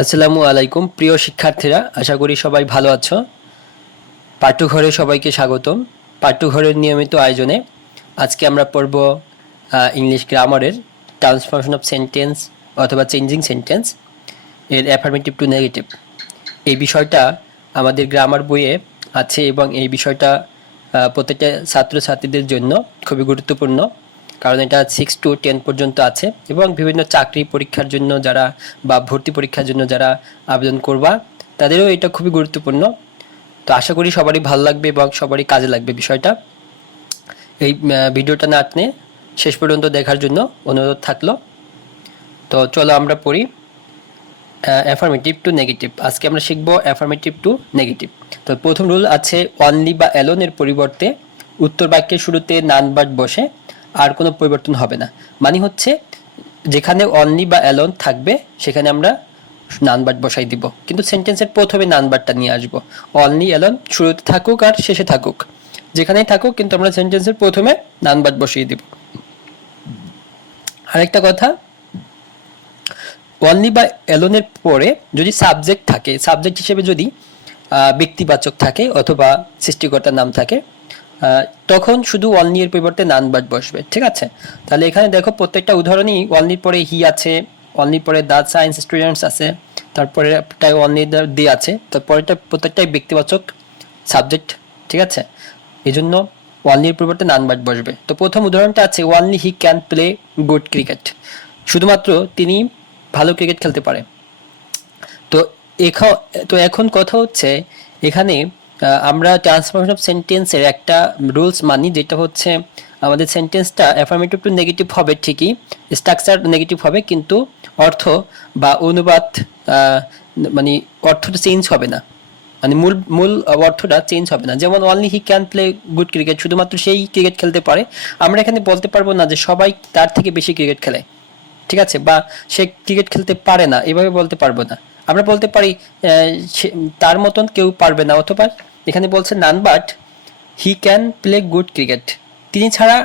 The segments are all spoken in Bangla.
আসসালামু আলাইকুম প্রিয় শিক্ষার্থীরা, আশা করি সবাই ভালো আছো। পাঠ্যঘরে সবাইকে স্বাগতম। পাঠ্যঘরের নিয়মিত আয়োজনে আজকে আমরা পড়ব ইংলিশ গ্রামারের ট্রান্সফরমেশন অফ সেন্টেন্স অথবা চেঞ্জিং সেন্টেন্স এর অ্যাফার্মেটিভ টু নেগেটিভ। এই বিষয়টা আমাদের গ্রামার বইয়ে আছে এবং এই বিষয়টা প্রত্যেকটা ছাত্রছাত্রীদের জন্য খুবই গুরুত্বপূর্ণ, কারণ এটা 6 to 10 পর্যন্ত আছে এবং বিভিন্ন চাকরি পরীক্ষার জন্য যারা বা ভর্তি পরীক্ষার জন্য যারা আবেদন করবা তাদেরও এটা খুবই গুরুত্বপূর্ণ। তো আশা করি সবারই ভালো লাগবে এবং সবারই কাজে লাগবে বিষয়টা। এই ভিডিওটা না টেনে শেষ পর্যন্ত দেখার জন্য অনুরোধ থাকলো। তো চলো আমরা পড়ি অ্যাফার্মেটিভ টু নেগেটিভ। আজকে আমরা শিখব অ্যাফার্মেটিভ টু নেগেটিভ। তো প্রথম রুল আছে অনলি বা অ্যালোনের পরিবর্তে উত্তর বাক্যের শুরুতে নান বাট বসে আর কোনো পরিবর্তন হবে না। মানে হচ্ছে যেখানে অনলি বা অ্যালোন থাকবে সেখানে আমরা নান বাট বসাই দিব, কিন্তু সেন্টেন্সের প্রথমে নান বাটটা নিয়ে আসবো। অনলি অ্যালোন শুরুতে থাকুক আর শেষে থাকুক, যেখানেই থাকুক, কিন্তু আমরা সেন্টেন্সের প্রথমে নান বাট বসিয়ে দিব। আরেকটা কথা, অনলি বা অ্যালোনের পরে যদি সাবজেক্ট থাকে, সাবজেক্ট হিসেবে যদি ব্যক্তিবাচক থাকে অথবা সৃষ্টিকর্তার নাম থাকে, তখন শুধু অনলি এর পরিবর্তে নান বাট বসবে। ঠিক আছে, তাহলে এখানে দেখো প্রত্যেকটা উদাহরণই অনলির পরে হি আছে, অনলির পরে দ্য সায়েন্স স্টুডেন্টস আছে, তারপরে অনলি দি আছে, তারপরেটা প্রত্যেকটাই ব্যক্তিবাচক সাবজেক্ট। ঠিক আছে, এই জন্য অনলির পরিবর্তে নান বাট বসবে। তো প্রথম উদাহরণটা আছে only he can play good cricket, শুধুমাত্র তিনি ভালো ক্রিকেট খেলতে পারে। তো এখন কথা হচ্ছে এখানে আমরা ট্রান্সফরমেশন অফ সেন্টেন্সের একটা রুলস মানি, যেটা হচ্ছে আমাদের সেন্টেন্সটা অ্যাফার্মেটিভ টু নেগেটিভ হবে ঠিকই, স্ট্রাকচার নেগেটিভ হবে, কিন্তু অর্থ বা অনুবাদ মানে অর্থটা চেঞ্জ হবে না, মানে মূল মূল অর্থটা চেঞ্জ হবে না। যেমন only he can play good cricket, শুধুমাত্র সেই ক্রিকেট খেলতে পারে। আমরা এখানে বলতে পারবো না যে সবাই তার থেকে বেশি ক্রিকেট খেলে, ঠিক আছে, বা সে ক্রিকেট খেলতে পারে না, এভাবে বলতে পারবো না। আমরা বলতে পারি তার মতন কেউ পারবে না, অথবা এখানে বলছে none but he can play good cricket, তিনি ছাড়া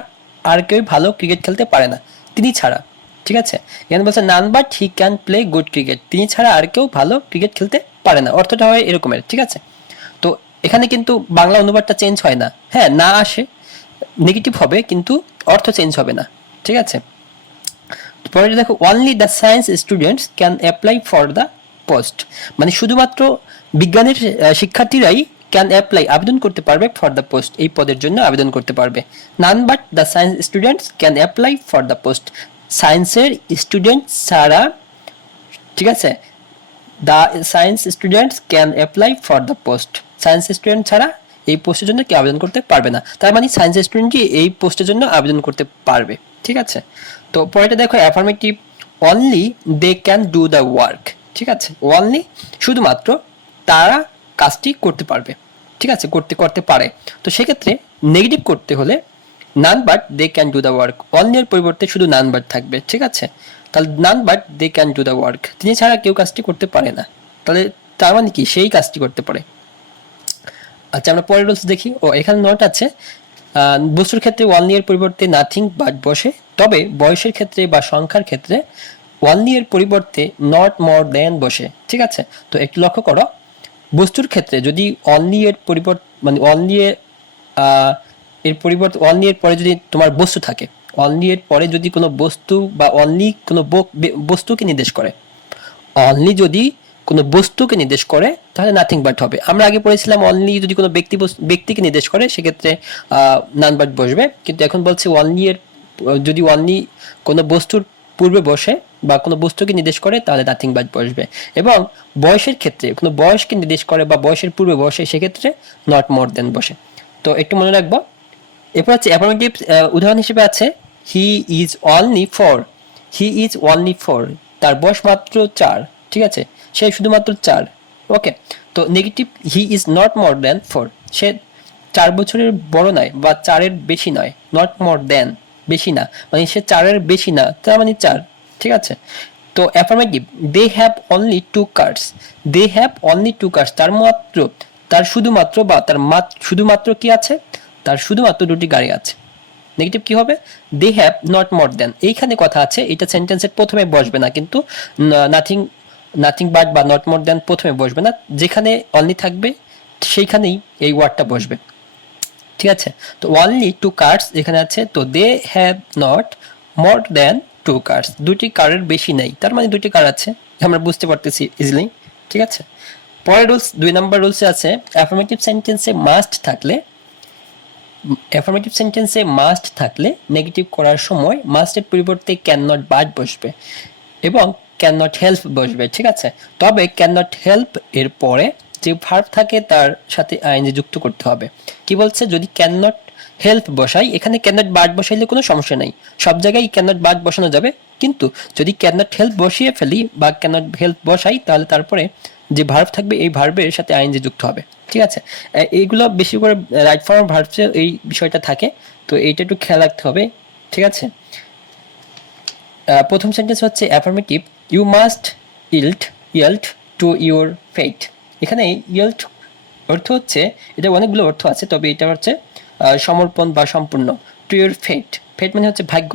আর কেউ ভালো ক্রিকেট খেলতে পারে না, তিনি ছাড়া। ঠিক আছে, এখানে বলছে none but he can play good cricket, তিনি ছাড়া আর কেউ ভালো ক্রিকেট খেলতে পারে না, অর্থটা হয় এরকমের। ঠিক আছে, তো এখানে কিন্তু বাংলা অনুবাদটা চেঞ্জ হয় না, হ্যাঁ না আসে, নেগেটিভ হবে কিন্তু অর্থ চেঞ্জ হবে না। ঠিক আছে, পরে দেখো only the science students can apply for the post, মানে শুধুমাত্র বিজ্ঞানের শিক্ষার্থীরাই ক্যান অ্যাপ্লাই আবেদন করতে পারবে ফর দ্য পোস্ট, এই পদের জন্য আবেদন করতে পারবে। None but the science students can apply for the post, সায়েন্সের স্টুডেন্ট ছাড়া, ঠিক আছে, the science students can apply for the post, science student ছাড়া এই পোস্টের জন্য কেউ আবেদন করতে পারবে না, তার মানে সায়েন্স স্টুডেন্টই এই পোস্টের জন্য আবেদন করতে পারবে। ঠিক আছে, তো পরেরটা দেখো affirmative only they can do the work. ঠিক আছে, অনলি শুধুমাত্র তারা কাজটি করতে পারবে, ঠিক আছে, করতে করতে পারে। তো সেক্ষেত্রে নেগেটিভ করতে হলে none but they can do the work, only এর পরিবর্তে শুধু নান বাট থাকবে। ঠিক আছে, তাহলে none but they can do the work, তিনি ছাড়া কেউ কাজটি করতে পারে না, তাহলে তার মানে কি সেই কাজটি করতে পারে। আচ্ছা, আমরা পরের রুলস দেখি। ও এখানে নোট আছে বস্তুর ক্ষেত্রে অনলি এর পরিবর্তে নাথিং বাট বসে, তবে বয়সের ক্ষেত্রে বা সংখ্যার ক্ষেত্রে অনলি এর পরিবর্তে নট মোর দেন বসে। ঠিক আছে, তো একটু লক্ষ্য করো, বস্তুর ক্ষেত্রে যদি অনলি এর পরিবর্তে মানে অনলি এর পরিবর্তে অনলি এর পরে যদি তোমার বস্তু থাকে, অনলি এর পরে যদি কোনো বস্তু বা অনলি কোনো বস্তুকে নির্দেশ করে, অনলি যদি কোনো বস্তুকে নির্দেশ করে তাহলে নাথিং বাট হবে। আমরা আগে পড়েছিলাম অনলি যদি কোনো ব্যক্তিকে নির্দেশ করে সেক্ষেত্রে নান বাট বসবে, কিন্তু এখন বলছে অনলি এর যদি অনলি কোনো বস্তুর পূর্বে বসে বা কোনো বস্তুকে নির্দেশ করে তাহলে নাথিং বাট বসবে, এবং বয়সের ক্ষেত্রে কোনো বয়সকে নির্দেশ করে বা বয়সের পূর্বে বসে সেক্ষেত্রে নট মোর দেন বসে। তো একটু মনে রাখবো। এরপর হচ্ছে অ্যাফার্মেটিভ উদাহরণ হিসেবে আছে he is only for, he is only for, তার বয়স মাত্র 4। ঠিক আছে, সে শুধুমাত্র 4। ওকে, তো negative he is not more than 4, সে 4 বছরের বড় নয় বা 4-এর বেশি নয়, নট মোর দেন বেশি না, মানে সে 4-এর বেশি না, তার মানে 4। ঠিক আছে, তো affirmative they have only 2 cards, they have only 2 cards, তার শুধুমাত্র বা তার শুধুমাত্র কি আছে, তার শুধুমাত্র 2টি গাড়ি আছে। নেগেটিভ কি হবে, দে হ্যাভ নট মোর দেন, এইখানে কথা আছে এটা সেন্টেন্সের প্রথমে বসবে না, কিন্তু নাথিং নাথিং বাট বা নট মোর দ্যান প্রথমে বসবে না, যেখানে অনলি থাকবে সেইখানেই এই ওয়ার্ডটা বসবে। ঠিক আছে, তো অনলি টু কার্ডস এখানে আছে, তো they have not more than two cards, দুটি কার্ডের বেশি নাই, তার মানে দুটি কার্ড আছে, আমরা বুঝতে পারতেছি ইজিলি। ঠিক আছে, পরের রুলস 2 নম্বর রুলসে আছে অ্যাফার্মেটিভ সেন্টেন্সে মাস্ট থাকলে নেগেটিভ করার সময় মাস্টের পরিবর্তে ক্যান নট বাট বসবে এবং ক্যান নট হেল্প বসবে। ঠিক আছে, তবে ক্যান নট হেল্প এর পরে যে ভার্ব থাকে তার সাথে আইএনজি যুক্ত করতে হবে। কি বলছে, যদি ক্যান নট হেল্প বসাই, এখানে ক্যান নট বাট বসাইলে কোনো সমস্যা নাই, সব জায়গায় ক্যান নট বাট বসানো যাবে, কিন্তু যদি ক্যান নট হেল্প বসিয়ে ফেলি বা ক্যান নট হেল্প বসাই, তাহলে তারপরে যে ভার্ব থাকবে এই ভার্বের সাথে আইএনজি যুক্ত হবে। ঠিক আছে, এইগুলো বেশি করে রাইট ফর্ম ভার্বসে এই বিষয়টা থাকে, তো এইটা একটু খেয়াল রাখতে হবে। ঠিক আছে, প্রথম সেন্টেন্স হচ্ছে affirmative, you must yield to your fate. এখানে ইয়েল্ড অর্থ হচ্ছে, এটা অনেকগুলো অর্থ আছে, তবে এটা হচ্ছে সমর্পণ বা সম্পূর্ণ। টু ইউর ফেট মানে হচ্ছে ভাগ্য,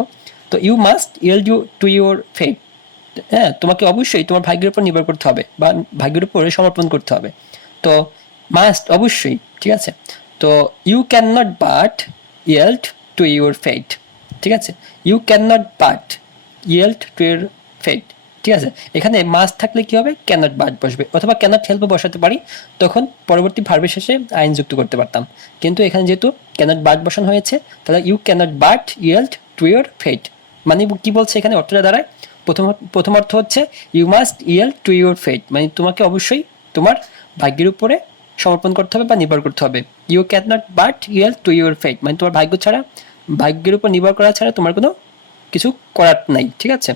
তো you must yield you to your fate, হ্যাঁ তোমাকে অবশ্যই তোমার ভাগ্যের উপর নির্ভর করতে হবে বা ভাগ্যের উপরে সমর্পণ করতে হবে। তো মাস্ট অবশ্যই, ঠিক আছে, তো you can not but yield to your fate. ঠিক আছে, you can not but yield to your fate. ঠিক আছে, এখানে মাস্ট থাকলে কি হবে, ক্যানট বাট বসবে, অথবা ক্যানট হেল্প বসাতে পারি, তখন পরবর্তী ভার্বের শেষে আইন যুক্ত করতে পারতাম, কিন্তু এখানে যেহেতু ক্যানট বাট বসানো হয়েছে, তাহলে you cannot but yield to your fate, মানে কি বলছে এখানে অর্থটা দাঁড়ায়, প্রথম অর্থ হচ্ছে you must yield to your fate, মানে তোমাকে অবশ্যই তোমার ভাগ্যের উপরে সমর্পণ করতে হবে বা নির্ভর করতে হবে। You can not but yield to your fate, মানে তোমার ভাগ্যের উপর নির্ভর করা ছাড়া তোমার কোনো কিছু করার নাই। ঠিক আছে,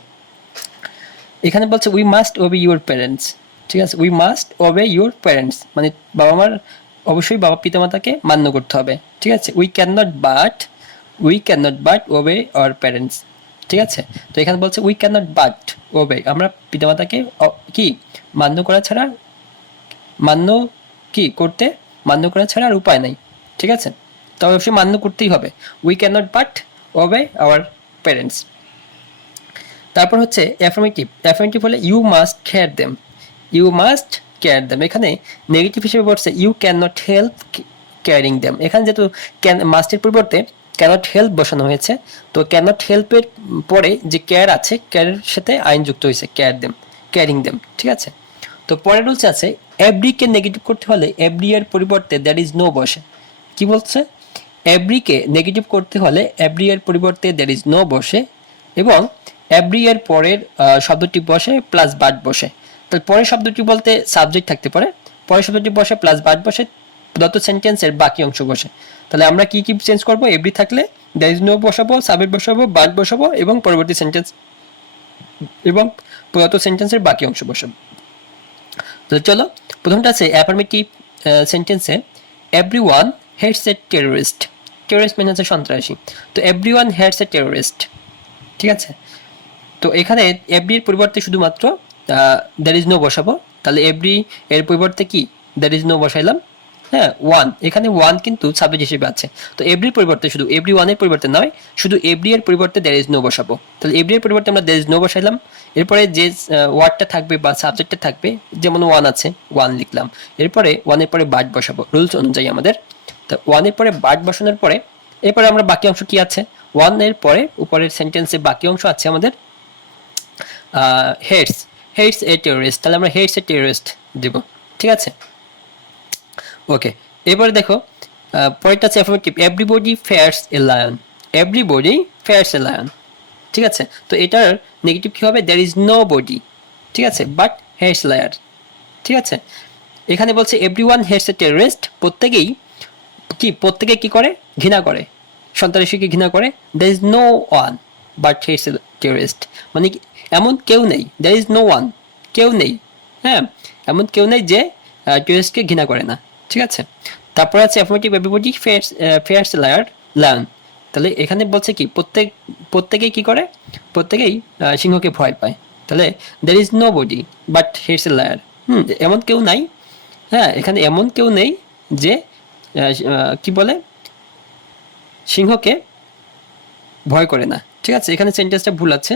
এখানে বলছে উই মাস্ট ওবে ইউর প্যারেন্টস। ঠিক আছে, উই মাস্ট ওবে ইউর প্যারেন্টস, মানে বাবা মার অবশ্যই বাবা পিতামাতাকে মান্য করতে হবে। ঠিক আছে, we can not but obey our parents. ঠিক আছে, তো এখানে বলছে উই ক্যান নট বাট ওবে, আমরা পিতামাতাকে কি মান্য করা ছাড়া মান্য করা ছাড়া আর উপায় নাই। ঠিক আছে, তো অবশ্যই মান্য করতেই হবে, we can not but obey our parents. তারপর হচ্ছে অ্যাফার্মেটিভ হলে ইউ মাস্ট কেয়ার দেম, এখানে নেগেটিভ হিসেবে বলছে you can not help caring them. এখানে যেহেতু মাস্টের পরিবর্তে ক্যানট হেল্প বসানো হয়েছে, তো ক্যানট হেল্পের পরে যে কেয়ার আছে, কেয়ারের সাথে আইন যুক্ত হয়েছে, কেয়ারিং দেম। ঠিক আছে, তো পরের রুলস আছে এভরিকে নেগেটিভ করতে হলে এভরি এর পরিবর্তে দ্যাট ইজ নো বসে। কি বলছে, এভরিকে নেগেটিভ করতে হলে এভরি এর পরিবর্তে দ্যাট ইজ নো বসে এবং এভরি এর পরের শব্দটি বসে প্লাস বাট বসে। তাহলে পরের শব্দটি বলতে সাবজেক্ট থাকতে পারে, পরের শব্দটি বসে প্লাস বাট বসে, প্রদত্ত সেন্টেন্সের বাকি অংশ বসে। তাহলে আমরা কি চেঞ্জ করব, এভরি থাকলে দ্যাট ইজ নো বসাবো, সাবজেক্ট বসাবো, বাট বসাবো এবং পরবর্তী সেন্টেন্স এবং প্রদত্ত সেন্টেন্সের বাকি অংশ বসাবো। তো চলো, প্রথমটা আছে অ্যাফার্মেটিভ সেন্টেন্সে এভরিওয়ান হেটস এ টেররিস্ট মানে হচ্ছে সন্ত্রাসী, তো এভরিওয়ান হেটস এ টেররিস্ট। ঠিক আছে, তো এখানে এভরি এর পরিবর্তে শুধুমাত্র দ্যাট ইজ নো বসাবো, তাহলে এভরি এর পরিবর্তে কি দ্যাট ইজ নো বসাইলাম, হ্যাঁ ওয়ান, এখানে ওয়ান কিন্তু সাবজেক্ট হিসেবে আছে, তো এভরির পরিবর্তে শুধু এভরি ওয়ানের পরিবর্তে নয়, শুধু এভরি এর পরিবর্তে দ্যাট ইজ নো বসাবো। তাহলে এভরি এর পরিবর্তে আমরা দ্যাট ইজ নো বসাইলাম, এরপরে যে ওয়ার্ডটা থাকবে বা সাবজেক্টটা থাকবে, যেমন ওয়ান আছে ওয়ান লিখলাম, এরপরে ওয়ানের পরে বাট বসাবো রুলস অনুযায়ী আমাদের। তো ওয়ানের পরে বাট বসানোর পরে এরপরে আমরা বাকি অংশ কি আছে, ওয়ানের পরে উপরের সেন্টেন্সে বাকি অংশ আছে আমাদের হেটস এ টেররিস্ট, তাহলে আমরা হেটস এ টেররিস্ট দেব। ঠিক আছে, ওকে, এবারে দেখো পরেরটা আছে affirmative everybody fears a lion. ঠিক আছে, তো এটার নেগেটিভ কি হবে, দ্যার ইজ নো বডি। ঠিক আছে, বাট হেটস লায়ার। ঠিক আছে, এখানে বলছে এভরিওয়ান হেটস এ টেররিস্ট, প্রত্যেকে কি করে, ঘৃণা করে, সন্ত্রাসীকে ঘৃণা করে। There is no one but hates a terrorist, মানে এমন কেউ নেই, দ্যার ইজ নো ওয়ান, কেউ নেই, হ্যাঁ এমন কেউ নেই যে টেররিস্টকে ঘৃণা করে না। ঠিক আছে, তারপর আছে অ্যাফার্মেটিভ এভরিবডি ফেয়ার্স লায়ন, তাহলে এখানে বলছে কি প্রত্যেকেই কি করে, প্রত্যেকেই সিংহকে ভয় পায়, তাহলে there is no body but hates a liar. এমন কেউ নাই, হ্যাঁ এখানে এমন কেউ নেই যে কি বলে, সিংহকে ভয় করে না। ঠিক আছে, এখানে সেন্টেন্সটা ভুল আছে,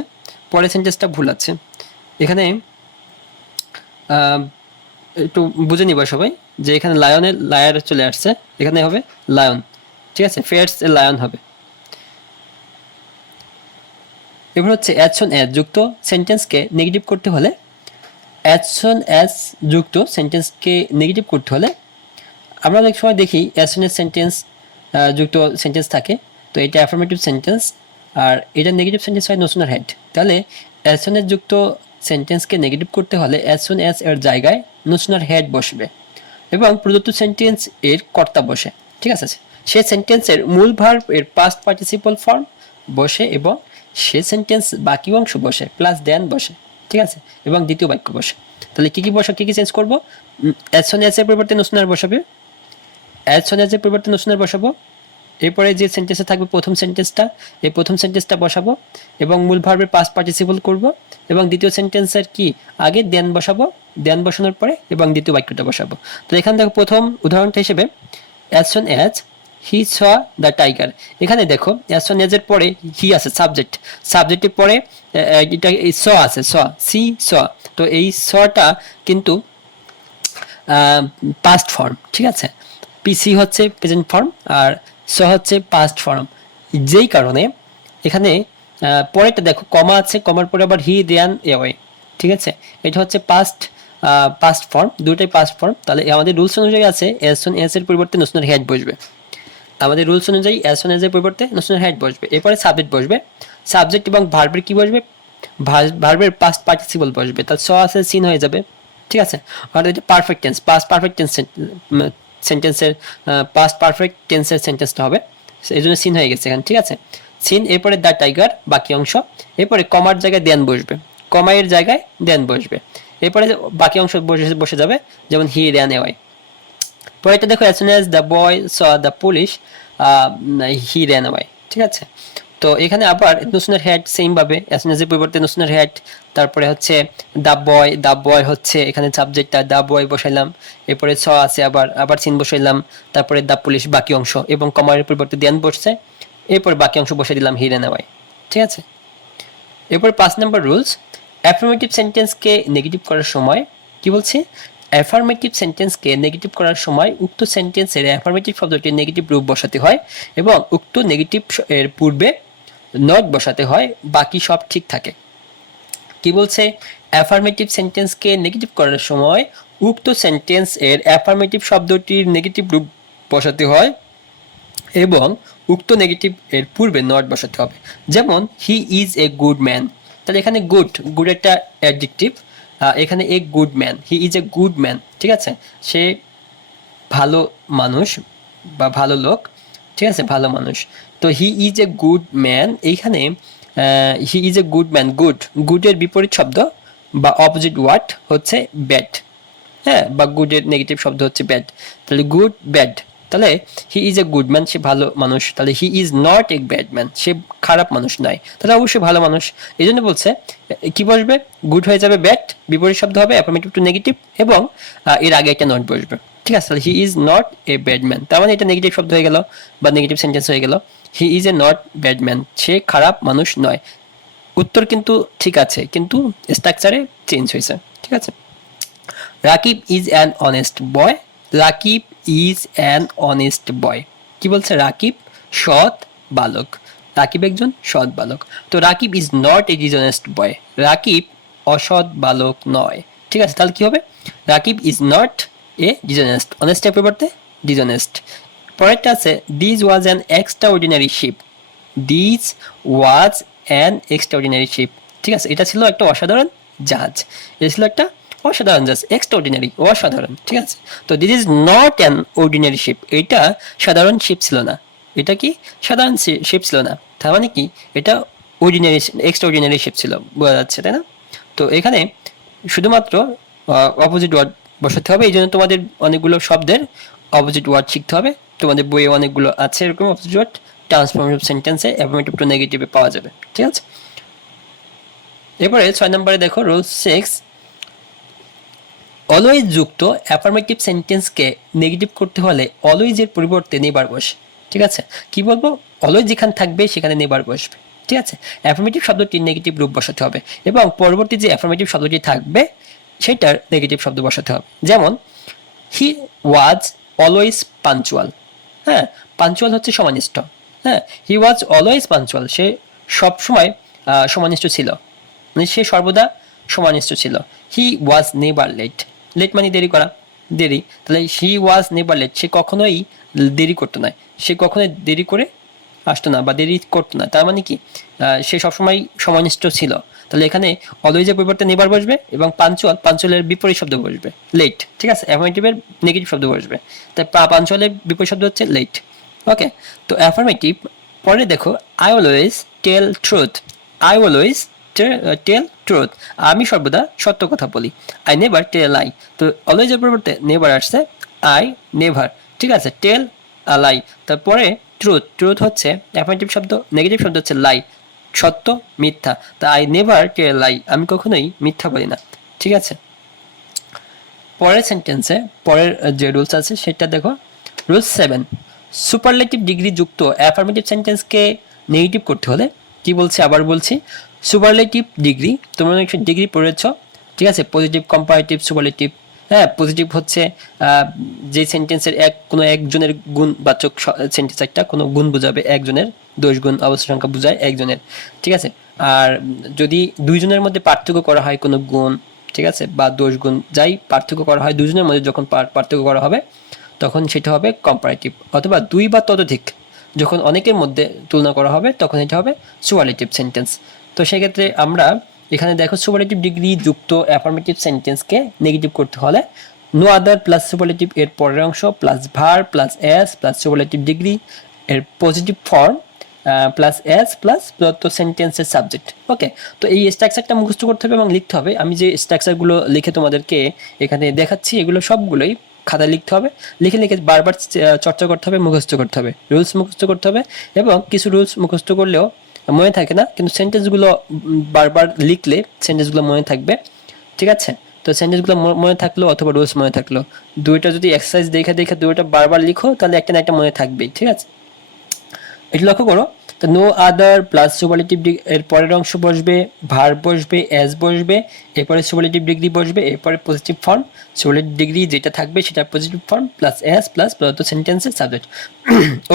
পরের সেন্টেন্সটা ভুল আছে, এখানে একটু বুঝে নিবা সবাই যে এখানে লায়নের লায়ার চলে আসছে, এখানে হবে লায়ন, ঠিক আছে, ফেয়ার্স এর লায়ন হবে। এবার হচ্ছে অ্যাজ সুন অ্যাজ যুক্ত সেন্টেন্সকে নেগেটিভ করতে হলে, অ্যাজ সুন অ্যাজ যুক্ত সেন্টেন্সকে নেগেটিভ করতে হলে আমরা অনেক সময় দেখি অ্যাজ সুন অ্যাজ সেন্টেন্স যুক্ত সেন্টেন্স থাকে, তো এটা অ্যাফার্মেটিভ সেন্টেন্স আর এটা নেগেটিভ সেন্টেন্স হয় নো সুনার হ্যাড। তাহলে অ্যাজ সুন অ্যাজ যুক্ত সেন্টেন্সকে নেগেটিভ করতে হলে অ্যাজ সুন অ্যাজ এর জায়গায় নো সুনার হ্যাড বসবে এবং প্রদত্ত সেন্টেন্স এর কর্তা বসে, ঠিক আছে, সে সেন্টেন্সের মূল ভার্ব এর পাস্ট পার্টিসিপল ফর্ম বসে এবং সে সেন্টেন্স বাকি অংশ বসে প্লাস দেন বসে, ঠিক আছে, এবং দ্বিতীয় বাক্য বসে। তাহলে কি কি বসে, কি কি চেঞ্জ করবো? অ্যাজ সুন অ্যাজ এর পরিবর্তে নো সুনার বসাবে, অ্যাজ সুন অ্যাজ এর পরিবর্তে নো সুনার বসাবো, এরপরে যে সেন্টেন্সে থাকবে প্রথম সেন্টেন্সটা, এই প্রথম সেন্টেন্সটা বসাবো এবং মূল ভার্বের পাস্ট পার্টিসিপল করব এবং দ্বিতীয় সেন্টেন্সের কি আগে দেন বসাবো, দেন বসানোর পরে এবং দ্বিতীয় বাক্যটা বসাবো। তো এখানে দেখো প্রথম উদাহরণটা হিসেবে as soon as he saw the tiger, এখানে দেখো অ্যাজ সুন অ্যাজ এর পরে হি আছে সাবজেক্ট, সাবজেক্টের পরে এটা স আছে, স সি স, তো এই সটা কিন্তু পাস্ট ফর্ম, ঠিক আছে, পিসি হচ্ছে প্রেজেন্ট ফর্ম আর স হচ্ছে পাস্ট ফর্ম, যেই কারণে এখানে পরেরটা দেখো কমা আছে, কমার পরে আবার হি দেয়ান এওয়ে, ঠিক আছে, এটা হচ্ছে পাস্ট ফর্ম, দুটোই পাস্ট ফর্ম। তাহলে আমাদের রুলস অনুযায়ী আছে অ্যাজ সুন অ্যাজ এর পরিবর্তে নো সুনার হ্যাড বসবে, আমাদের রুলস অনুযায়ী অ্যাজ সুন অ্যাজ এর পরিবর্তে নো সুনার হ্যাড বসবে, এরপরে সাবজেক্ট বসবে, সাবজেক্ট এবং ভার্বের কি বসবে, ভার্বের পাস্ট পার্টিসিপল বসবে, তার স আছে সিন হয়ে যাবে, ঠিক আছে, আর এটা perfect tense, past perfect tense সেন্টেন্সের পাস্ট পারফেক্ট টেন্সের সেন্টেন্সটা হবে, এই জন্য সিন হয়ে গেছে এখানে, ঠিক আছে, সিন, এরপরে দ্য টাইগার বাকি অংশ, এরপরে কমার জায়গায় দেন বসবে, কমায়ের জায়গায় দেন বসবে, এরপরে বাকি অংশ বসে যাবে, যেমন হি র্যান অ্যাওয়ে। পরেরটা দেখো as soon as the boy saw the police he ran away, ঠিক আছে। তো এখানে আবার নো সুনার হ্যাড সেম ভাবে অ্যাজ সুন অ্যাজ এর পরিবর্তে নো সুনার হ্যাড, তারপরে হচ্ছে দ্য বয় হচ্ছে এখানে সাবজেক্টটা দ্য বয় বসাইলাম, এরপরে স আছে আবার আবার সিন বসাইলাম, তারপরে দ্য পুলিশ বাকি অংশ এবং কমারের পরিবর্তে দেন বসছে, এরপর বাকি অংশ বসে দিলাম হি র্যান অ্যাওয়ে, ঠিক আছে। এরপর 5 নম্বর রুলস, অ্যাফার্মেটিভ সেন্টেন্সকে নেগেটিভ করার সময় কি বলছে, অ্যাফার্মেটিভ সেন্টেন্সকে নেগেটিভ করার সময় উক্ত সেন্টেন্সের অ্যাফার্মেটিভ শব্দটির নেগেটিভ রূপ বসাতে হয় এবং উক্ত নেগেটিভ এর পূর্বে নট বসাতে হয়, বাকি সব ঠিক থাকে। কি বলছে, অ্যাফার্মেটিভ সেন্টেন্সকে নেগেটিভ করার সময় উক্ত সেন্টেন্স এর অ্যাফার্মেটিভ শব্দটির নেগেটিভ রূপ বসাতে হয় এবং উক্ত নেগেটিভ এর পূর্বে নট বসাতে হবে। যেমন হি ইজ এ গুড ম্যান, তাহলে এখানে গুড একটা অ্যাডজেক্টিভ, এখানে এ good man, he is a good man, ঠিক আছে, সে ভালো মানুষ বা ভালো লোক, ঠিক আছে, ভালো মানুষ। তো he is a good man, এইখানে he is a good man, গুডের বিপরীত শব্দ বা অপোজিট ওয়ার্ড হচ্ছে ব্যাড, হ্যাঁ, বা গুডের নেগেটিভ শব্দ হচ্ছে ব্যাড, তাহলে গুড ব্যাড, তাহলে he is a good man, সে ভালো মানুষ, তাহলে he is not a bad man, সে খারাপ মানুষ নয়, তাহলে অবশ্যই ভালো মানুষ। এই জন্য বলছে কি বসবে, গুড হয়ে যাবে ব্যাড, বিপরীত শব্দ হবে অ্যাফার্মেটিভ টু নেগেটিভ এবং এর আগে একটা নট বসবে, ঠিক আছে, তাহলে he is not a bad man, তার মানে এটা নেগেটিভ শব্দ হয়ে গেল বা নেগেটিভ সেন্টেন্স হয়ে গেল, he is a not bad man, সে খারাপ মানুষ নয়। উত্তর কিন্তু ঠিক আছে কিন্তু স্ট্রাকচারে চেঞ্জ হয়েছে, ঠিক আছে। Rakib is an honest boy, Rakib is an honest boy, কি বলছে, রাকিব সৎ বালক, রাকিব একজন সৎ বালক। তো Rakib is not a dishonest boy, Rakib অসৎ বালক নয়, ঠিক আছে, তাহলে কি হবে, Rakib is not a dishonest, অনেস্টের পরিবর্তে ডিসঅনেস্ট। পরেরটা আছে this was an extraordinary ship, this was an extraordinary ship, ঠিক আছে, এটা ছিল একটা অসাধারণ জাহাজ, এটা ছিল একটা অসাধারণ জাহাজ, এক্সট্রাঅর্ডিনারি অসাধারণ, ঠিক আছে। তো this is not an ordinary ship, এটা সাধারণ শিপ ছিল না, এটা কি সাধারণ শিপ ছিল না, তার মানে কি এটা অর্ডিনারি এক্সট্রাঅর্ডিনারি শিপ ছিল, বোঝা যাচ্ছে তাই না। তো এখানে শুধুমাত্র অপোজিট ওয়ার্ড বসাতে হবে, এই জন্য তোমাদের অনেকগুলো শব্দের অপোজিট ওয়ার্ড শিখতে হবে, তোমাদের বইয়ে অনেকগুলো আছে এরকম অপোজিট ওয়ার্ড, ট্রান্সফরমেটিভ সেন্টেন্সে অ্যাফার্মেটিভ টু নেগেটিভে পাওয়া যাবে, ঠিক আছে। এরপরে 6 নম্বরে দেখো রুল 6, অলওয়েজ যুক্ত অ্যাফার্মেটিভ সেন্টেন্সকে নেগেটিভ করতে হলে অলওয়েজ এর পরিবর্তে নেবার বসে, ঠিক আছে, কি বলবো, অলওয়েজ যেখানে থাকবে সেখানে নেবার বসবে, ঠিক আছে, অ্যাফার্মেটিভ শব্দটির নেগেটিভ রূপ বসাতে হবে এবং পরবর্তী যে অ্যাফার্মেটিভ শব্দটি থাকবে সেটার নেগেটিভ শব্দ বসাতে হবে। যেমন হি ওয়াজ অলওয়েজ পাঞ্চুয়াল। হ্যাঁ, পাঞ্চুয়াল হচ্ছে সমানিষ্ট। হ্যাঁ, হি ওয়াজ অলওয়েজ পাঞ্চুয়াল, সে সবসময় সমানিষ্ট ছিল, মানে সে সর্বদা সমানিষ্ট ছিল। হি ওয়াজ নেভার লেট, লেট মানে দেরি করা, দেরি, তাহলে হি ওয়াজ নেভার লেট, সে কখনোই দেরি করতো না, সে কখনোই দেরি করে আসতো না বা দেরি করতো না, তার মানে কি সে সবসময় সমানিষ্ট ছিল। তাহলে এখানে অলওয়েজের পরিবর্তে নেভার বসবে এবং পাঞ্চুয়াল, পাঞ্চুয়ালের বিপরীত শব্দ বসবে লেট। ঠিক আছে, অ্যাফার্মেটিভের নেগেটিভ শব্দ বসবে, তাই পাঞ্চুয়ালের বিপরীত শব্দ হচ্ছে লেট। ওকে, তো অ্যাফার্মেটিভ পরে দেখো I always tell truth, I always tell truth, আমি সর্বদা সত্য কথা বলি। আই নেভার টেল লাই, তো অলওয়েজের পরিবর্তে নেভার আসছে আই নেভার। ঠিক আছে, টেল লাই, তারপরে ট্রুথ, ট্রুথ হচ্ছে অ্যাফার্মেটিভ শব্দ, নেগেটিভ শব্দ হচ্ছে লাই, সত্য মিথ্যা, তা আই নেভার টেল লাই, আমি কখনোই মিথ্যা বলি না। ঠিক আছে, পরের সেন্টেন্সে পরের যে রুলস আছে সেটা দেখো, রুলস 7, সুপারলেটিভ ডিগ্রি যুক্ত অ্যাফার্মেটিভ সেন্টেন্সকে নেগেটিভ করতে হলে কি বলছে, আবার বলছি, সুপারলেটিভ ডিগ্রি, তোমরা একটা ডিগ্রি পড়েছ, ঠিক আছে, পজিটিভ, কম্পারেটিভ, সুপারলেটিভ। হ্যাঁ, পজিটিভ হচ্ছে যে সেন্টেন্সের কোনো একজনের গুণবাচক সেন্টেন্স, একটা কোনো গুণ বোঝাবে, একজনের, দোষ গুণ অবস্থা সংখ্যা বোঝায় একজনের। ঠিক আছে, আর যদি দুইজনের মধ্যে পার্থক্য করা হয় কোনো গুণ, ঠিক আছে, বা দোষ গুণ যাই পার্থক্য করা হয় দুজনের মধ্যে, যখন পার্থক্য করা হবে তখন সেটা হবে কম্পারেটিভ, অথবা দুই বা ততোধিক যখন অনেকের মধ্যে তুলনা করা হবে তখন এটা হবে সুপারলেটিভ সেন্টেন্স। তো সেক্ষেত্রে আমরা এখানে দেখো সুপারলেটিভ ডিগ্রি যুক্ত অ্যাফার্মেটিভ সেন্টেন্সকে নেগেটিভ করতে হলে নো আদার প্লাস সুপারলেটিভ এর পরের অংশ plus verb plus s plus superlative degree এর positive form plus s plus প্রদত্ত সেন্টেন্সের সাবজেক্ট। ওকে, তো এই স্ট্রাকচারটা মুখস্থ করতে হবে এবং লিখতে হবে। আমি যে স্ট্রাকচারগুলো লিখে তোমাদেরকে এখানে দেখাচ্ছি এগুলো সবগুলোই খাতায় লিখতে হবে, লিখে লিখে বারবার চর্চা করতে হবে, মুখস্থ করতে হবে, রুলস মুখস্থ করতে হবে। এবং কিছু রুলস মুখস্থ করলেও মনে থাকে না, কিন্তু সেন্টেন্সগুলো বারবার লিখলে সেন্টেন্সগুলো মনে থাকবে। ঠিক আছে, তো সেন্টেন্সগুলো মনে থাকলো অথবা রুলস মনে থাকলো, দুইটা যদি এক্সারসাইজ দেখে দেখে দুইটা বারবার লিখো তাহলে একটা না একটা মনে থাকবেই। ঠিক আছে, এটা লক্ষ্য করো। তো নো আদার প্লাস সুপারলেটিভ এর পরের অংশ বসবে, ভার বসবে, এস বসবে, এরপরে সুপারলেটিভ ডিগ্রি বসবে, এরপরে পজিটিভ ফর্ম, সুপারলেটিভ ডিগ্রি যেটা থাকবে সেটা positive form plus s plus প্রদত্ত সেন্টেন্সের সাবজেক্ট।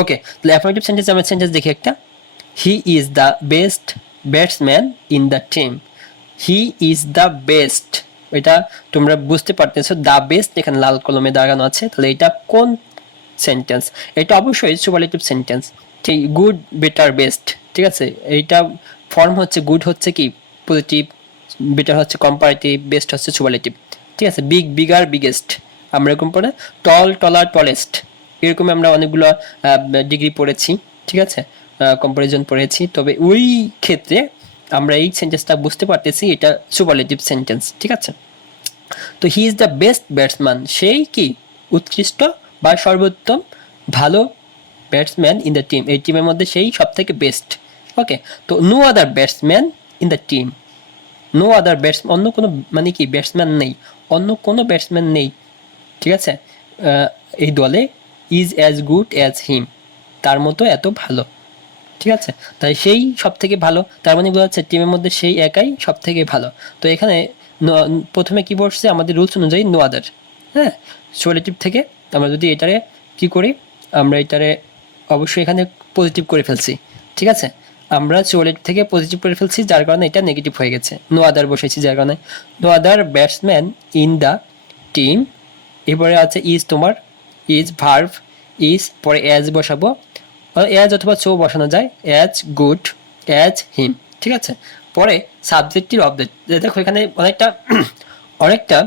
ওকে, তাহলে অ্যাফার্মেটিভ সেন্টেন্স আমরা সেন্টেন্স দেখি একটা, he is the best batsman in the team, he is the best, এটা তোমরা বুঝতে পারতেছো, দ্য বেস্ট এখানে লাল কলমে দাঁড়ানো আছে, তাহলে এটা কোন সেন্টেন্স? এটা অবশ্যই সুপারলেটিভ সেন্টেন্স। ঠিক, গুড, বেটার, বেস্ট। ঠিক আছে, এইটা ফর্ম হচ্ছে গুড হচ্ছে কি পজিটিভ, বেটার হচ্ছে কম্পারেটিভ, বেস্ট হচ্ছে সুপারলেটিভ। ঠিক আছে, বিগ, বিগার, বিগেস্ট, আমরা এরকম পড়ে, টল, টলার, টলেস্ট, এরকম আমরা অনেকগুলো ডিগ্রি পড়েছি। ঠিক আছে, কম্পারিজন পড়েছি, তবে ওই ক্ষেত্রে আমরা এই সেন্টেন্সটা বুঝতে পারতেছি এটা সুপারলেটিভ সেন্টেন্স। ঠিক আছে, তো he is the best batsman, সেই কি উৎকৃষ্ট বা সর্বোত্তম ভালো ব্যাটসম্যান ইন দ্য টিম, এই টিমের মধ্যে সেই সব থেকে বেস্ট। ওকে, তো no other batsman in the team, no other batsman, অন্য কোনো মানে কি ব্যাটসম্যান নেই, অন্য কোনো ব্যাটসম্যান নেই। ঠিক আছে, এই দলে ইজ অ্যাজ গুড অ্যাজ হিম, তার মতো এত ভালো। ঠিক আছে, তাই সেই সব থেকে ভালো, তার মানে বোঝা যাচ্ছে টিমের মধ্যে সেই একাই সব থেকে ভালো। তো এখানে প্রথমে কি বসছে আমাদের রুলস অনুযায়ী নো আদার। হ্যাঁ, সুপারলেটিভ থেকে আমরা যদি এটারে কি করি, আমরা এটারে অবশ্যই এখানে পজিটিভ করে ফেলছি। ঠিক আছে, আমরা সুপারলেটিভ থেকে পজিটিভ করে ফেলছি, যার কারণে এটা নেগেটিভ হয়ে গেছে, নো আদার বসেছি যার কারণে। No other batsman in the team, এরপরে আছে ইজ, তোমার ইজ ভার্ভ, ইজ পরে অ্যাজ বসাবো, অ্যাজ অথবা সো বসানো যায়, অ্যাজ গুড অ্যাজ হিম। ঠিক আছে, পরে সাবজেক্টিভ অবজেক্ট, দেখো এখানে অনেকটা অনেকটা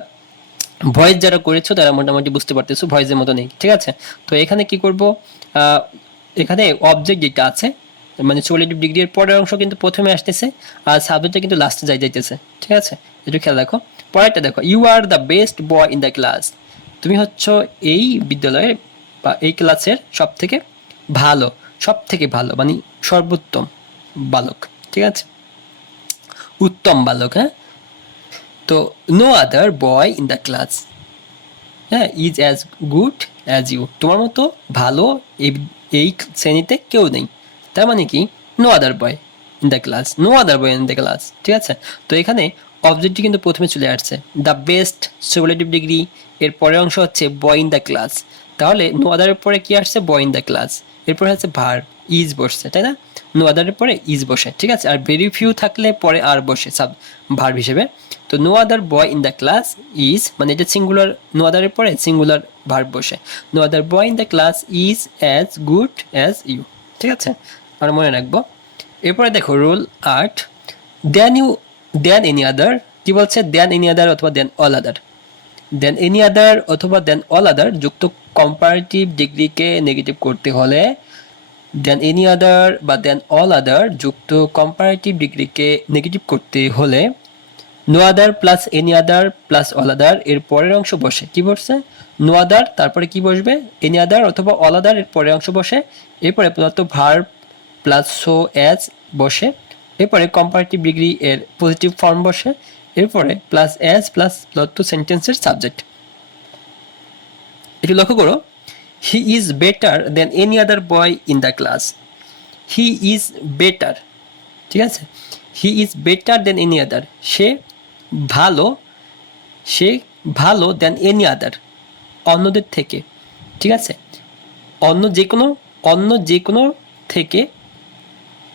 ভয়েস যারা করেছো তারা মোটামুটি বুঝতে পারতেছো, ভয়েসের মতো নেই। ঠিক আছে, তো এখানে কি করব, এখানে অবজেক্ট যেটা আছে মানে সুপারলেটিভ ডিগ্রির পরের অংশ কিন্তু প্রথমে আসতেছে আর সাবজেক্টটা কিন্তু লাস্টে যাইতেছে। ঠিক আছে, একটু খেয়াল রাখো। পরেরটা দেখো, you are the best boy in the class, তুমি হচ্ছ এই বিদ্যালয়ের বা এই ক্লাসের সব থেকে ভালো, সব থেকে ভালো মানে সর্বোত্তম বালক। ঠিক আছে, উত্তম বালক। হ্যাঁ, তো no other boy in the class, হ্যাঁ, is as good as you, তোমার মতো ভালো এই শ্রেণীতে কেউ নেই, তার মানে কি no other boy in the class, no other boy in the class. ঠিক আছে, তো এখানে অবজেক্টটি কিন্তু প্রথমে চলে আসছে, দ্য বেস্ট সুপারলেটিভ ডিগ্রি, এর পরের অংশ হচ্ছে বয় ইন দ্য ক্লাস, তাহলে নো আদারের পরে কি আসছে, বয় ইন দ্য ক্লাস, এরপরে হচ্ছে ভার্ব ইজ বসছে, তাই না, নো আদারের পরে ইজ বসে, ঠিক আছে। আর ভেরি ফিউ থাকলে পরে আর বসে সাব ভার্ব হিসেবে। তো no other boy in the class is, মানে এটা সিঙ্গুলার, নো আদারের পরে সিঙ্গুলার ভার্ব বসে, no other boy in the class is as good as you, ঠিক আছে, আর মনে রাখবো। এরপরে দেখো rule 8, than you, than any other, কি বলছে, দেন এনি আদার অথবা দেন অল আদার, দেন এনি আদার অথবা দেন অল আদার যুক্ত কম্পারেটিভ ডিগ্রিকে নেগেটিভ করতে হলে, দেন এনি আদার বা দেন অল আদার যুক্ত কম্পারেটিভ ডিগ্রিকে নেগেটিভ করতে হলে no other plus any other plus all other এর পরের অংশ বসে, কি বসছে, নো আদার, তারপরে কি বসবে, এনি আদার অথবা অল আদার এর পরের অংশ বসে, এরপরে প্রদত্ত ভার্ব প্লাস সো অ্যাজ বসে, এরপরে কম্পারেটিভ ডিগ্রি এর পজিটিভ ফর্ম বসে, এরপরে প্লাস অ্যাজ প্লাস প্রদত্ত সেন্টেন্সের সাবজেক্ট। একটু লক্ষ্য করো, he is better than any other boy in the class, he is better, ঠিক আছে, he is better than any other, সে ভালো, সে ভালো দেন এনি আদার, অন্যদের থেকে, ঠিক আছে, অন্য যে কোনো থেকে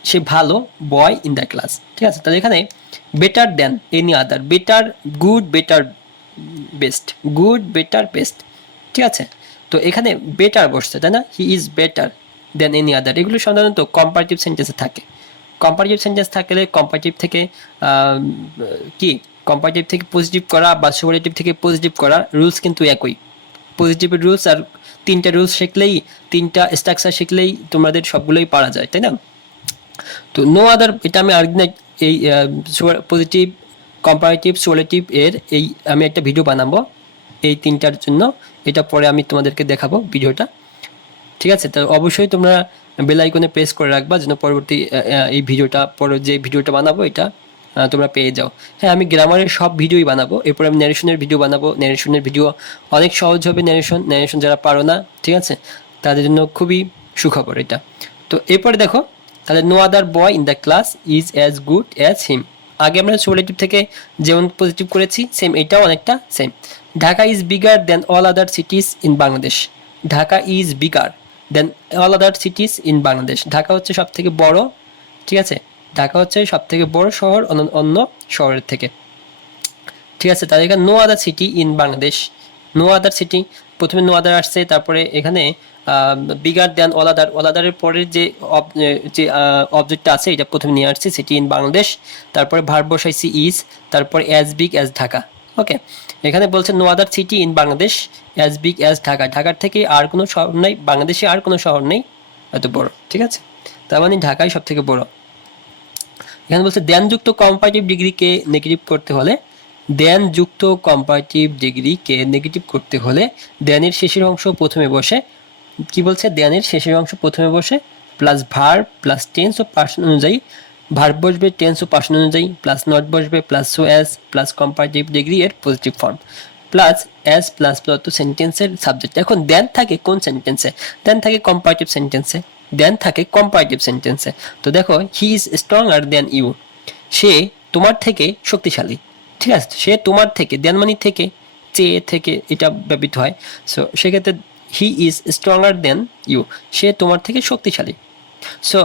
সে ভালো, বয় ইন দ্য ক্লাস, ঠিক আছে। তাহলে এখানে বেটার দেন এনি আদার, better, good, better, best, good, better, best, ঠিক আছে। তো এখানে বেটার বসছে, তাই না, he is better than any আদার, এগুলো সাধারণত কম্পারেটিভ সেন্টেন্সে থাকে। কম্পারেটিভ সেন্টেন্স থাকলে কম্পারেটিভ থেকে কি, কম্পারেটিভ থেকে পজিটিভ করা বা সুপারলেটিভ থেকে পজিটিভ করা রুলস কিন্তু একই, পজিটিভের রুলস আর তিনটা রুলস শিখলেই, তিনটা স্ট্রাকচার শিখলেই তোমাদের সবগুলোই পারা যায়, তাই না। তো নো আদার, এটা আমি আরেকদিন এই পজিটিভ, কম্পারেটিভ, সুপারলেটিভ এর এই আমি একটা ভিডিও বানাবো এই তিনটার জন্য, এটা পরে আমি তোমাদেরকে দেখাবো ভিডিওটা, ঠিক আছে। তো অবশ্যই তোমরা বেল আইকনে প্রেস করে রাখবা যেন পরবর্তী এই ভিডিওটা, পরে যে ভিডিওটা বানাবো এটা তোমরা পেয়ে যাও। হ্যাঁ, আমি গ্রামারের সব ভিডিওই বানাবো, এরপরে আমি ন্যারেশনের ভিডিও বানাবো, ন্যারেশনের ভিডিও অনেক সহজ হবে, ন্যারেশন যারা পারো না, ঠিক আছে, তাদের জন্য খুবই সুখবর এটা। তো এরপরে দেখো, তাহলে no other boy in the class is as good as him, আগে আমরা সুপারলেটিভ থেকে যেমন পজিটিভ করেছি সেম এটাও অনেকটা same. Dhaka is bigger than all other cities in Bangladesh, Dhaka is bigger than all other cities in Bangladesh, Dhaka হচ্ছে সব থেকে বড়, ঠিক আছে, ঢাকা হচ্ছে সব থেকে বড় শহর অন্য শহরের থেকে, ঠিক আছে। তাহলে এখানে no other city in Bangladesh, no other city, প্রথমে নো আদার আসছে, তারপরে এখানে bigger than all other, all আদারের পরের যে অবজেক্টটা আছে এটা প্রথমে নিয়ে আসছে, সিটি ইন বাংলাদেশ, তারপরে ভার্ব বসাইছি ইজ, তারপরে as big as Dhaka, okay. এখানে বলছে no other city in Bangladesh as big as Dhaka, ঢাকার থেকে আর কোনো শহর নেই, বাংলাদেশে আর কোনো শহর নেই এত বড়, ঠিক আছে, তার মানে ঢাকাই সব থেকে বড়। এখানে বলছে দেনযুক্ত কম্পারেটিভ ডিগ্রিকে নেগেটিভ করতে হলে, দেনযুক্ত কম্পারেটিভ ডিগ্রিকে নেগেটিভ করতে হলে দেনের শেষের অংশ প্রথমে বসে, কি বলছে, দেনের শেষের অংশ প্রথমে বসে প্লাস ভার্ব প্লাস টেন্স ও পার্সন অনুযায়ী, ভার্ব বসবে টেন্স ও পার্সন অনুযায়ী, প্লাস নট বসবে, plus so as, plus comparative degree এর positive form, plus as plus প্রদত্ত সেন্টেন্সের সাবজেক্ট। এখন দেন থাকে কোন সেন্টেন্সে, দেন থাকে কম্পারেটিভ সেন্টেন্সে, দেন থাকে কম্পারেটিভ সেন্টেন্সে। তো দেখো, he is stronger than you, সে তোমার থেকে শক্তিশালী, ঠিক আছে, সে তোমার থেকে, দেন মানে থেকে, চেয়ে থেকে এটা ব্যবহৃত হয়, সো সেক্ষেত্রে he is stronger than you, সে তোমার থেকে শক্তিশালী। সো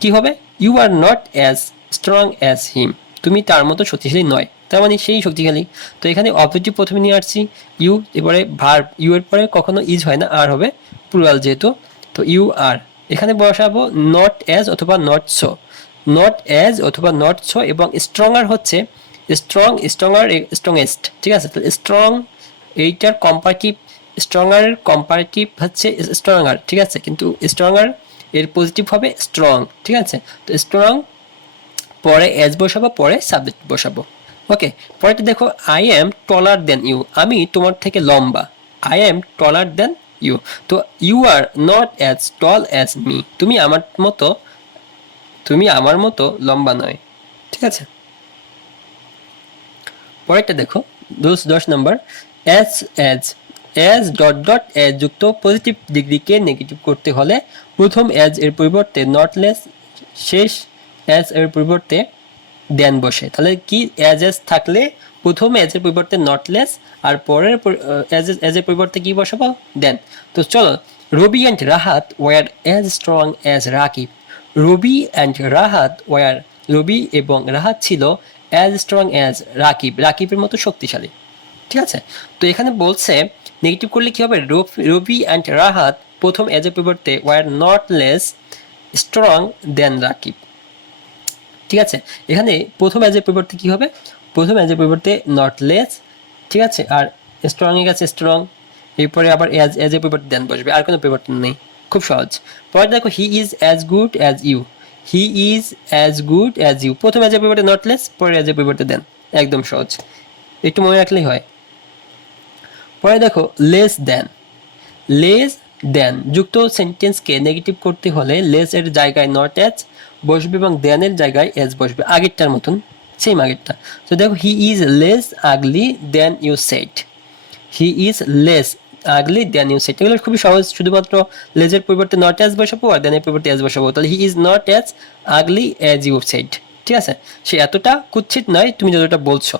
কি হবে, you are not as strong as him, তুমি তার মতো শক্তিশালী নয়, তার মানে সেই শক্তিশালী। তো এখানে অবজেক্টিভ প্রথমে নিয়ে আসছি ইউ, এবারে ভার্ব, ইউ এর পরে কখনো ইজ হয় না, আর হবে প্লুরাল যেহেতু, তো ইউ আর, এখানে বসাবো নট অ্যাজ অথবা নট সো, নট অ্যাজ অথবা নট সো, এবং স্ট্রঙ্গার হচ্ছে স্ট্রং, স্ট্রঙ্গার, স্ট্রংয়েস্ট, ঠিক আছে। তাহলে স্ট্রং এইটার কম্পারেটিভ, স্ট্রঙ্গারের কম্পারেটিভ হচ্ছে স্ট্রঙ্গার, ঠিক আছে, কিন্তু স্ট্রঙ্গার এর পজিটিভ হবে স্ট্রং, ঠিক আছে। তো স্ট্রং পরে এজ বসাবো, পরে সাবজেক্ট বসাবো, ওকে। পরেরটা দেখো, I am taller than you, আমি তোমার থেকে লম্বা, I am taller than you, তো you are not as tall as me, তুমি আমার মতো লম্বা নয়, ঠিক আছে। পরেরটা দেখো 10 নম্বর, as as, as dot dot as যুক্ত পজিটিভ ডিগ্রিকে নেগেটিভ করতে হলে প্রথম অ্যাজ এর পরিবর্তে নট লেস, শেষ অ্যাজ এর পরিবর্তে দেন বসে, তাহলে কি অ্যাজ এস থাকলে প্রথমে এজ এর পরিবর্তে নট লেস, আর পরের এজ এর পরিবর্তে কি বসাবো, দেন। তো চলো, Robi and Rahat were as strong as Rakib. Robi and Rahat were, Robi এবং রাহাত ছিল অ্যাজ স্ট্রং অ্যাজ রাকিব, রাকিবের মতো শক্তিশালী। ঠিক আছে, তো এখানে বলছে নেগেটিভ করলে কি হবে, রবি অ্যান্ড রাহাত প্রথম এজ এর পরিবর্তে ওয়ার নট লেস স্ট্রং দেন রাকিব। ঠিক আছে, এখানে প্রথম এজের পরিবর্তে কি হবে, প্রথম এজের পরিবর্তে নট লেস, ঠিক আছে, আর স্ট্রং এর কাছে স্ট্রং, এরপরে আবার এজের পরিবর্তে দেন বসবে, আর কোনো পরিবর্তন নেই, খুব সহজ। পরে দেখো he is as good as you, he is as good as you, প্রথম এজের পরিবর্তে নট লেস, পরে এজের পরিবর্তে দেন, একদম সহজ, একটু মনে রাখলেই হয়। পরে দেখো লেস দেন, লেস দেন যুক্ত সেন্টেন্সকে নেগেটিভ করতে হলে লেস এর জায়গায় নট এজ বসবে এবং দেন এর জায়গায় এজ বসবে, আগেরটার মতন, সেম আগেরটা। তো দেখো he is less ugly than you said, he is less ugly than you said, এগুলো খুবই সহজ, শুধুমাত্র লেজের পরিবর্তে নট এজ বসাবো আর দেনের পরিবর্তে এজ বসাবো, তাহলে he is not as ugly as you said. ঠিক আছে, সে এতটা কুৎসিত নয় তুমি যতটা বলছো।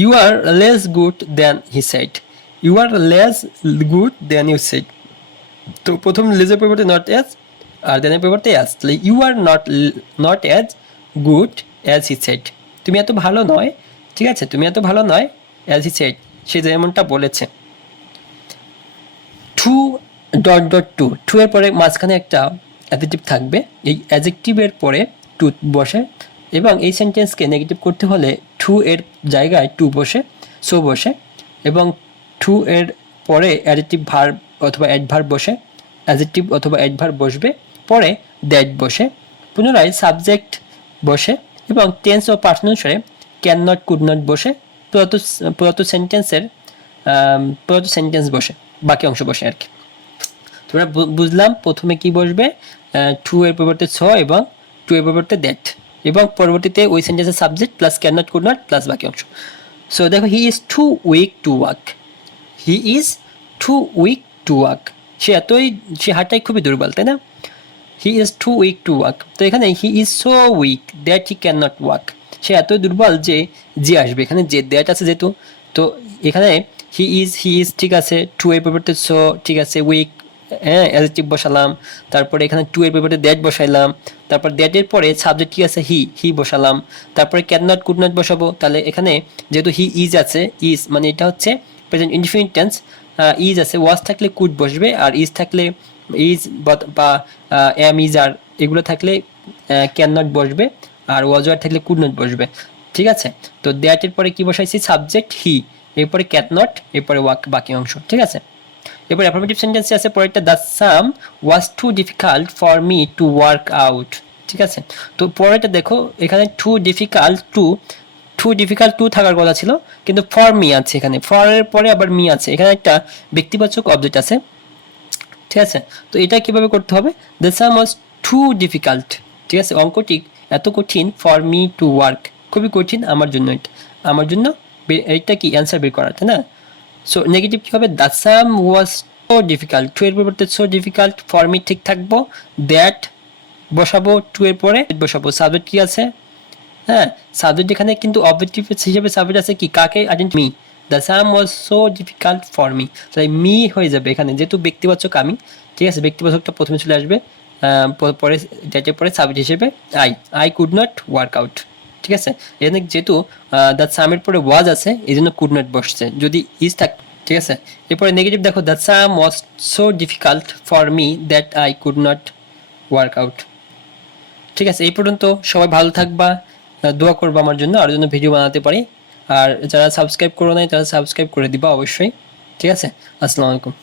You are less good than he said, you are less good than you said, তো প্রথম লেজের পরিবর্তে নট এজ আর দেনের পরিবর্তে এজ, তাহলে you are not as good as he said, তুমি এত ভালো নয়, ঠিক আছে, তুমি এত ভালো নয় অ্যাজ হি সেড, সে যেমনটা বলেছে। Two dot dot two, two এর পরে মাঝখানে একটা অ্যাডজেক্টিভ থাকবে, এই অ্যাডজেক্টিভের পরে টু বসে এবং এই সেন্টেন্সকে নেগেটিভ করতে হলে টু এর জায়গায় টু বসে, সো বসে, এবং টু এর পরে অ্যাডজেক্টিভ ভার্ব অথবা অ্যাডভার্ব বসে, অ্যাডজেক্টিভ অথবা অ্যাডভার্ব বসবে, পরে দ্যাট বসে, পুনরায় সাবজেক্ট বসে এবং টেন্স ও পার্সন অনুসারে ক্যান নট, কুড নট বসে, প্রদত্ত সেন্টেন্স বসে, বাকি অংশ বসে আর কি। তোমরা বুঝলাম প্রথমে কি বসবে, টু এর পরিবর্তে ছ এবং টু এর পরিবর্তে দ্যাট, এবং পরবর্তীতে ওই সেন্টেন্সের subject plus can not, could not plus বাকি অংশ। সো দেখো he is too weak to walk, he is too weak to walk, সে হাঁটাই খুবই দুর্বল, তাই না? He is too weak to walk, তো এখানে he is so weak that he can not walk, সে এতই দুর্বল যে আসবে, এখানে যে দ্যাট আছে যেহেতু, তো এখানে হি ইজ ঠিক আছে, টু এর পরিবর্তে সো ঠিক আছে, উইক হ্যাঁ অ্যাডজেক্টিভ বসালাম, তারপরে এখানে টু এর পরিবর্তে দ্যাট বসাইলাম, তারপর দ্যাটের পরে সাবজেক্ট কি আছে, হি বসালাম, তারপরে ক্যান নট, কুড নট বসাবো, তাহলে এখানে যেহেতু হি ইজ আছে, ইজ মানে এটা হচ্ছে প্রেজেন্ট ইনডিফিনিট টেন্স, ইজ আছে, ওয়াজ থাকলে কুড বসবে, আর ইজ থাকলে ইজ বা এম ইজ আর এগুলো থাকলে ক্যান নট বসবে, আর ওয়াজ ওয়ার থাকলে কুড নট বসবে। ঠিক আছে, তো দ্যাটের পরে কি বসাইছি, সাবজেক্ট হি, এরপরে ক্যান নট, এরপরে ওয়াক, বাকি অংশ। ঠিক আছে, এরপর অ্যাফার্মেটিভ সেন্টেন্সে আছে পরেরটা, the sum was too difficult for me to work out. ঠিক আছে, তো পরেরটা দেখো এখানে টু ডিফিকাল্ট টু থাকার কথা ছিল, কিন্তু ফর মি আছে, এখানে ফর এর পরে আবার মি আছে, এখানে একটা ব্যক্তিবাচক অবজেক্ট আছে। ঠিক আছে, তো এটা কিভাবে করতে হবে, the sum was too difficult, ঠিক আছে, অঙ্কটি এত কঠিন, ফর মি টু ওয়ার্ক, খুবই কঠিন আমার জন্য, আমার জন্য এইটা কি অ্যান্সার বের করা, তাই না? সো নেগেটিভ কি হবে, the sum was so difficult, too এর পরিবর্তে সো ডিফিকাল্ট, ফর মি ঠিক থাকবো, দ্যাট বসাবো, টু এর পরে বসাবো, সাবজেক্ট কি আছে, হ্যাঁ সাবজেক্ট এখানে কিন্তু অবজেক্টিভ হিসেবে সাবজেক্ট আছে কি, কাকে, me, the sum was so difficult for me, তাই মি হয়ে যাবে এখানে, যেহেতু ব্যক্তিবাচক আমি, ঠিক আছে, ব্যক্তিবাচকটা প্রথমে চলে আসবে, পরে ডেটের পরে সাবজেক্ট হিসেবে I could not work out. ঠিক আছে, এখানে যেহেতু দ্য সামের পরে ওয়াজ আছে এই জন্য কুড নট বসছে, যদি ইজ থাক। ঠিক আছে, এরপরে নেগেটিভ দেখো, the sum was so difficult for me that I could not work out. ঠিক আছে, এই পর্যন্ত সবাই ভালো থাকবা, দোয়া করবো আমার জন্য, আর জন্য ভিডিও বানাতে পারি, আর যারা সাবস্ক্রাইব করো নাই তারা সাবস্ক্রাইব করে দিবা অবশ্যই। ঠিক আছে, আসসালামু আলাইকুম।